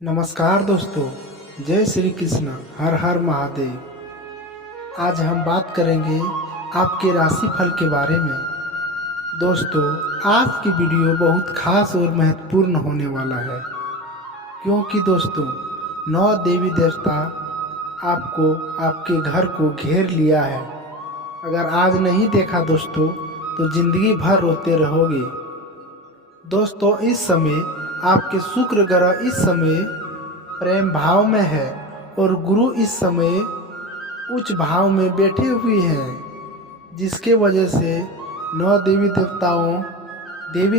नमस्कार दोस्तों, जय श्री कृष्ण, हर हर महादेव। आज हम बात करेंगे आपके राशिफल के बारे में। दोस्तों, आज की वीडियो बहुत खास और महत्वपूर्ण होने वाला है, क्योंकि दोस्तों 9 देवी देवता आपको आपके घर को घेर लिया है। अगर आज नहीं देखा दोस्तों तो जिंदगी भर रोते रहोगे। दोस्तों, इस समय आपके शुक्र ग्रह इस समय प्रेम भाव में है और गुरु इस समय उच्च भाव में बैठे हुए हैं, जिसके वजह से 9 देवी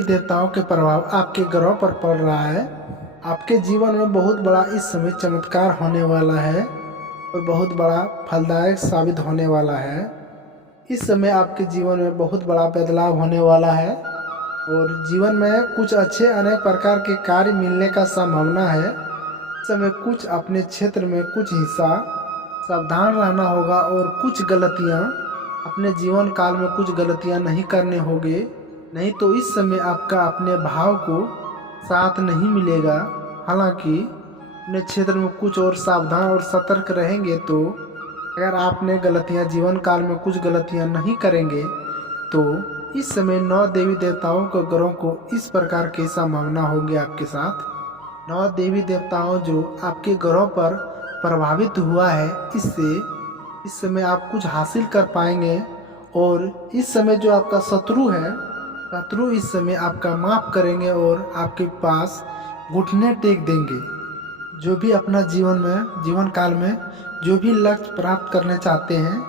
देवताओं के प्रभाव आपके ग्रहों पर पड़ रहा है। आपके जीवन में बहुत बड़ा इस समय चमत्कार होने वाला है और बहुत बड़ा फलदायक साबित होने वाला है। इस समय आपके जीवन में बहुत बड़ा बदलाव होने वाला है और जीवन में कुछ अच्छे अनेक प्रकार के कार्य मिलने का संभावना है। इस समय कुछ अपने क्षेत्र में कुछ हिस्सा सावधान रहना होगा और कुछ गलतियां अपने जीवन काल में कुछ गलतियां नहीं करने होंगे, नहीं तो इस समय आपका अपने भाव को साथ नहीं मिलेगा। हालांकि अपने क्षेत्र में कुछ और सावधान और सतर्क रहेंगे तो अगर आपने गलतियां जीवन काल में कुछ गलतियां नहीं करेंगे तो इस समय 9 देवी देवताओं के ग्रहों को इस प्रकार की संभावना होगी आपके साथ। 9 देवी देवताओं जो आपके ग्रहों पर प्रभावित हुआ है, इससे इस समय आप कुछ हासिल कर पाएंगे और इस समय जो आपका शत्रु इस समय आपका माफ करेंगे और आपके पास घुटने टेक देंगे। जो भी अपना जीवन काल में जो भी लक्ष्य प्राप्त करने चाहते हैं,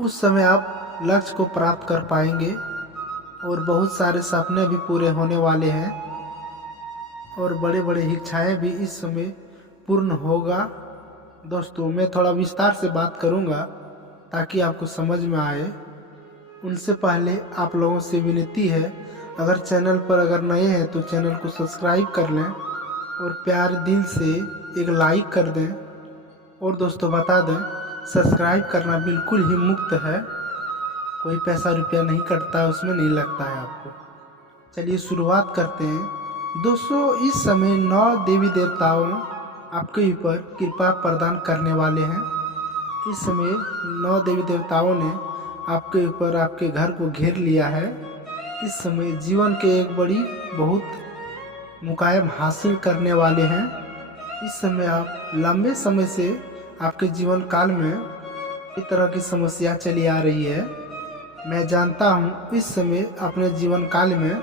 उस समय आप लक्ष्य को प्राप्त कर पाएंगे और बहुत सारे सपने भी पूरे होने वाले हैं और बड़े बड़े इच्छाएं भी इस समय पूर्ण होगा। दोस्तों, मैं थोड़ा विस्तार से बात करूंगा ताकि आपको समझ में आए। उनसे पहले आप लोगों से विनती है, अगर चैनल पर अगर नए हैं तो चैनल को सब्सक्राइब कर लें और प्यार दिल से एक लाइक कर दें। और दोस्तों बता दें, सब्सक्राइब करना बिल्कुल ही मुफ्त है, कोई पैसा रुपया नहीं कटता है, उसमें नहीं लगता है आपको। चलिए शुरुआत करते हैं। दोस्तों, इस समय 9 देवी देवताओं आपके ऊपर कृपा प्रदान करने वाले हैं। इस समय 9 देवी देवताओं ने आपके ऊपर आपके घर को घेर लिया है। इस समय जीवन के एक बड़ी बहुत मुकाम हासिल करने वाले हैं। इस समय आप लंबे समय से आपके जीवन काल में इस तरह की समस्या चली आ रही है। मैं जानता हूँ इस समय अपने जीवन काल में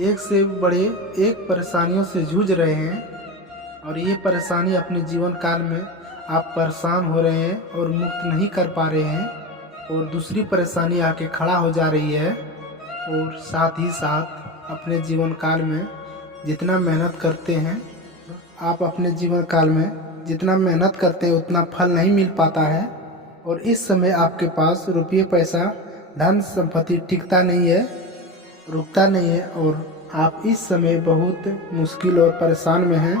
एक से बड़े एक परेशानियों से जूझ रहे हैं और ये परेशानी अपने जीवन काल में आप परेशान हो रहे हैं और मुक्त नहीं कर पा रहे हैं और दूसरी परेशानी आके खड़ा हो जा रही है। और साथ ही साथ अपने जीवन काल में जितना मेहनत करते हैं, आप अपने जीवन काल में जितना मेहनत करते हैं उतना फल नहीं मिल पाता है और इस समय आपके पास रुपये पैसा धन संपत्ति टिकता नहीं है, रुकता नहीं है और आप इस समय बहुत मुश्किल और परेशान में हैं।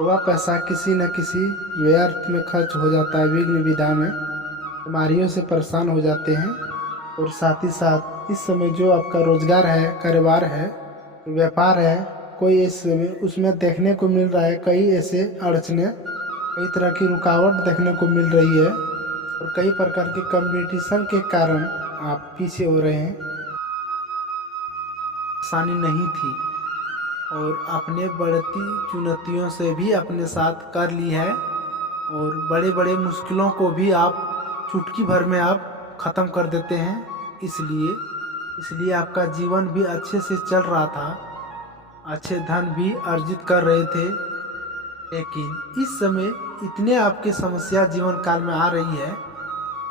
वह पैसा किसी न किसी व्यर्थ में खर्च हो जाता है, विघ्न विधा में बीमारियों से परेशान हो जाते हैं। और साथ ही साथ इस समय जो आपका रोजगार है, कारोबार है, व्यापार है, कोई इस समय उसमें देखने को मिल रहा है कई ऐसे अड़चने, कई तरह की रुकावट देखने को मिल रही है और कई प्रकार के कंपटीशन के कारण आप पीछे हो रहे हैं। आसानी नहीं थी और अपने बढ़ती चुनौतियों से भी अपने साथ कर ली है और बड़े बड़े मुश्किलों को भी आप चुटकी भर में आप ख़त्म कर देते हैं। इसलिए आपका जीवन भी अच्छे से चल रहा था, अच्छे धन भी अर्जित कर रहे थे, लेकिन इस समय इतने आपके समस्या जीवन काल में आ रही है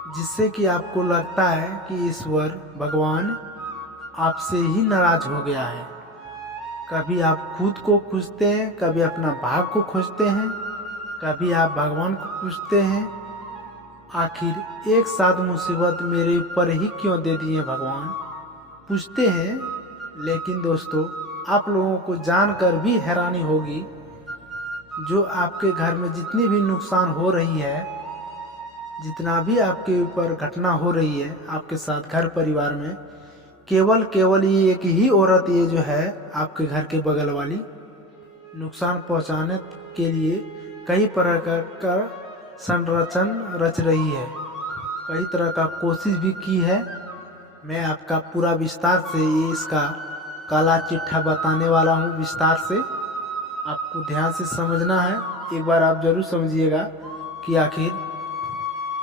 जिससे कि आपको लगता है कि ईश्वर भगवान आपसे ही नाराज हो गया है। कभी आप खुद को खोजते हैं, कभी अपना भाग को खोजते हैं, कभी आप भगवान को पूछते हैं, आखिर एक साथ मुसीबत मेरे ऊपर ही क्यों दे दिए भगवान, पूछते हैं। लेकिन दोस्तों, आप लोगों को जानकर भी हैरानी होगी, जो आपके घर में जितनी भी नुकसान हो रही है, जितना भी आपके ऊपर घटना हो रही है आपके साथ घर परिवार में, केवल ये एक ही औरत, ये जो है आपके घर के बगल वाली, नुकसान पहुंचाने के लिए कई प्रकार का संरचन रच रही है, कई तरह का कोशिश भी की है। मैं आपका पूरा विस्तार से ये इसका काला चिट्ठा बताने वाला हूँ। विस्तार से आपको ध्यान से समझना है, एक बार आप जरूर समझिएगा कि आखिर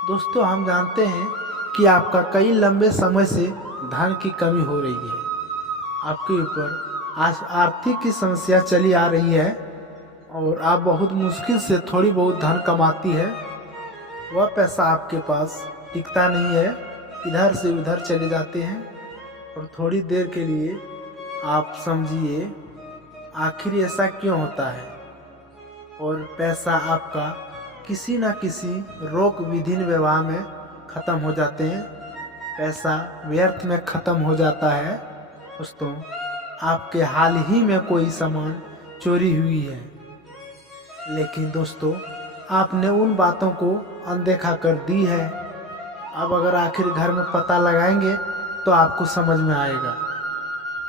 दोस्तों हम जानते हैं कि आपका कई लंबे समय से धन की कमी हो रही है, आपके ऊपर आज आर्थिक की समस्या चली आ रही है और आप बहुत मुश्किल से थोड़ी बहुत धन कमाती है। वह पैसा आपके पास टिकता नहीं है, इधर से उधर चले जाते हैं और थोड़ी देर के लिए आप समझिए आखिर ऐसा क्यों होता है। और पैसा आपका किसी न किसी रोक विधीन व्यवहार में ख़त्म हो जाते हैं, पैसा व्यर्थ में ख़त्म हो जाता है। दोस्तों आपके हाल ही में कोई सामान चोरी हुई है, लेकिन दोस्तों आपने उन बातों को अनदेखा कर दी है। अब अगर आखिर घर में पता लगाएंगे तो आपको समझ में आएगा।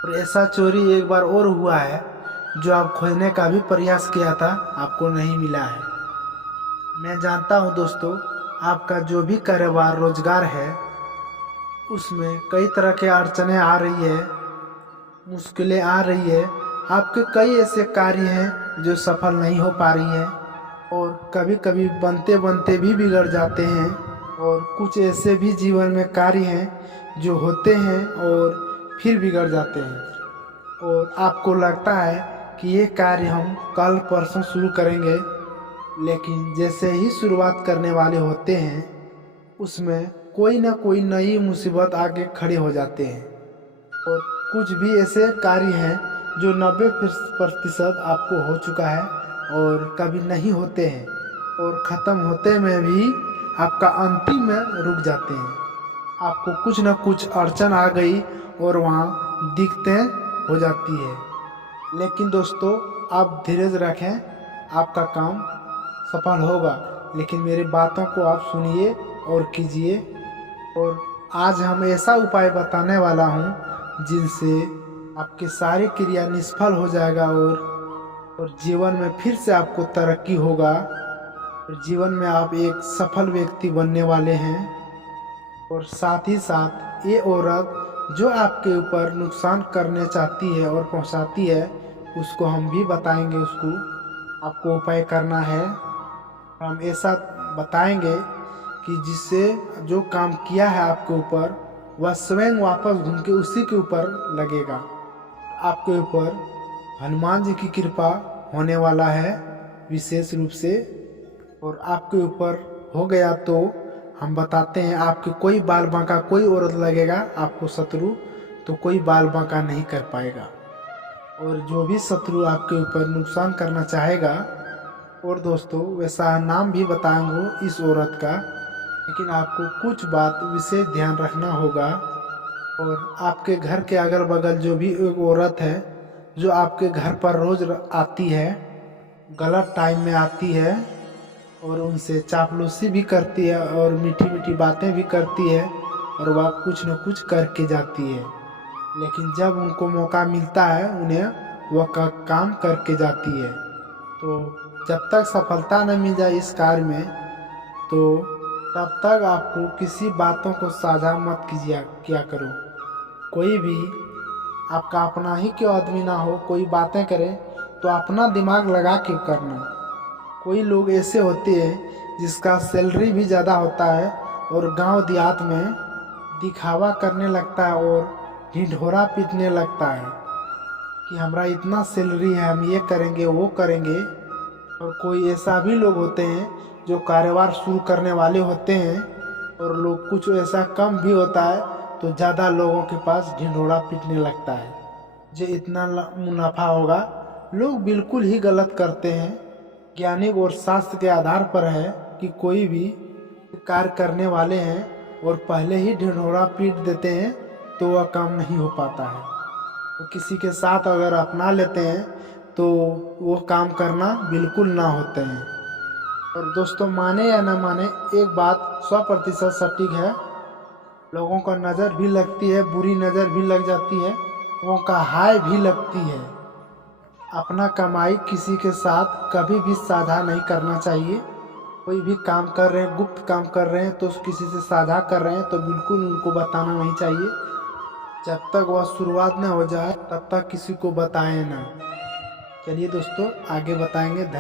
और ऐसा चोरी एक बार और हुआ है जो आप खोजने का भी प्रयास किया था, आपको नहीं मिला है। मैं जानता हूँ दोस्तों आपका जो भी कारोबार रोजगार है उसमें कई तरह के अड़चने आ रही है, मुश्किलें आ रही है। आपके कई ऐसे कार्य हैं जो सफल नहीं हो पा रही हैं और कभी कभी बनते बनते भी बिगड़ जाते हैं। और कुछ ऐसे भी जीवन में कार्य हैं जो होते हैं और फिर बिगड़ जाते हैं और आपको लगता है कि ये कार्य हम कल परसों शुरू करेंगे, लेकिन जैसे ही शुरुआत करने वाले होते हैं उसमें कोई ना कोई नई मुसीबत आके खड़े हो जाते हैं। और कुछ भी ऐसे कार्य हैं जो 90% आपको हो चुका है और कभी नहीं होते हैं और ख़त्म होते में भी आपका अंतिम में रुक जाते हैं। आपको कुछ ना कुछ अड़चन आ गई और वहाँ दिक्कतें हो जाती है। लेकिन दोस्तों आप धीरज रखें, आपका काम सफल होगा। लेकिन मेरी बातों को आप सुनिए और कीजिए। और आज हम ऐसा उपाय बताने वाला हूँ जिनसे आपकी सारी क्रिया निष्फल हो जाएगा और जीवन में फिर से आपको तरक्की होगा और जीवन में आप एक सफल व्यक्ति बनने वाले हैं। और साथ ही साथ ये औरत जो आपके ऊपर नुकसान करने चाहती है और पहुंचाती है उसको हम भी बताएंगे, उसको आपको उपाय करना है। हम ऐसा बताएंगे कि जिससे जो काम किया है आपके ऊपर वह स्वयं वापस घूम के उसी के ऊपर लगेगा। आपके ऊपर हनुमान जी की कृपा होने वाला है विशेष रूप से। और आपके ऊपर हो गया तो हम बताते हैं आपके कोई बाल बांका कोई औरत लगेगा आपको शत्रु, तो कोई बाल बांका नहीं कर पाएगा। और जो भी शत्रु आपके ऊपर नुकसान करना चाहेगा, और दोस्तों वैसा नाम भी बताऊंगा इस औरत का, लेकिन आपको कुछ बात विशेष ध्यान रखना होगा। और आपके घर के अगल बगल जो भी एक औरत है जो आपके घर पर रोज आती है, गलत टाइम में आती है और उनसे चापलूसी भी करती है और मीठी मीठी बातें भी करती है और वह कुछ न कुछ करके जाती है, लेकिन जब उनको मौका मिलता है उन्हें वह काम करके जाती है। तो जब तक सफलता न मिल जाए इस कार्य में तो तब तक आपको किसी बातों को साझा मत किया करो। कोई भी आपका अपना ही क्यों आदमी ना हो, कोई बातें करे तो अपना दिमाग लगा के करना। कोई लोग ऐसे होते हैं जिसका सैलरी भी ज़्यादा होता है और गांव देहात में दिखावा करने लगता है और ढिंढोरा पीटने लगता है कि हमारा इतना सैलरी है, हम ये करेंगे वो करेंगे। और कोई ऐसा भी लोग होते हैं जो कारोबार शुरू करने वाले होते हैं और लोग कुछ ऐसा कम भी होता है तो ज़्यादा लोगों के पास ढिंढोरा पीटने लगता है जो इतना मुनाफा होगा। लोग बिल्कुल ही गलत करते हैं। ज्ञानिक और शास्त्र के आधार पर है कि कोई भी कार्य करने वाले हैं और पहले ही ढिंढोरा पीट देते हैं तो वह काम नहीं हो पाता है। तो किसी के साथ अगर अपना लेते हैं तो वो काम करना बिल्कुल ना होते हैं। और दोस्तों माने या ना माने एक बात 100% सटीक है, लोगों का नज़र भी लगती है, बुरी नज़र भी लग जाती है, लोगों का हाय भी लगती है। अपना कमाई किसी के साथ कभी भी साझा नहीं करना चाहिए। कोई भी काम कर रहे हैं, गुप्त काम कर रहे हैं तो किसी से साझा कर रहे हैं तो बिल्कुल उनको बताना नहीं चाहिए। जब तक वह शुरुआत न हो जाए तब तक किसी को बताएं ना। चलिए दोस्तों, आगे बताएंगे। धन्यवाद।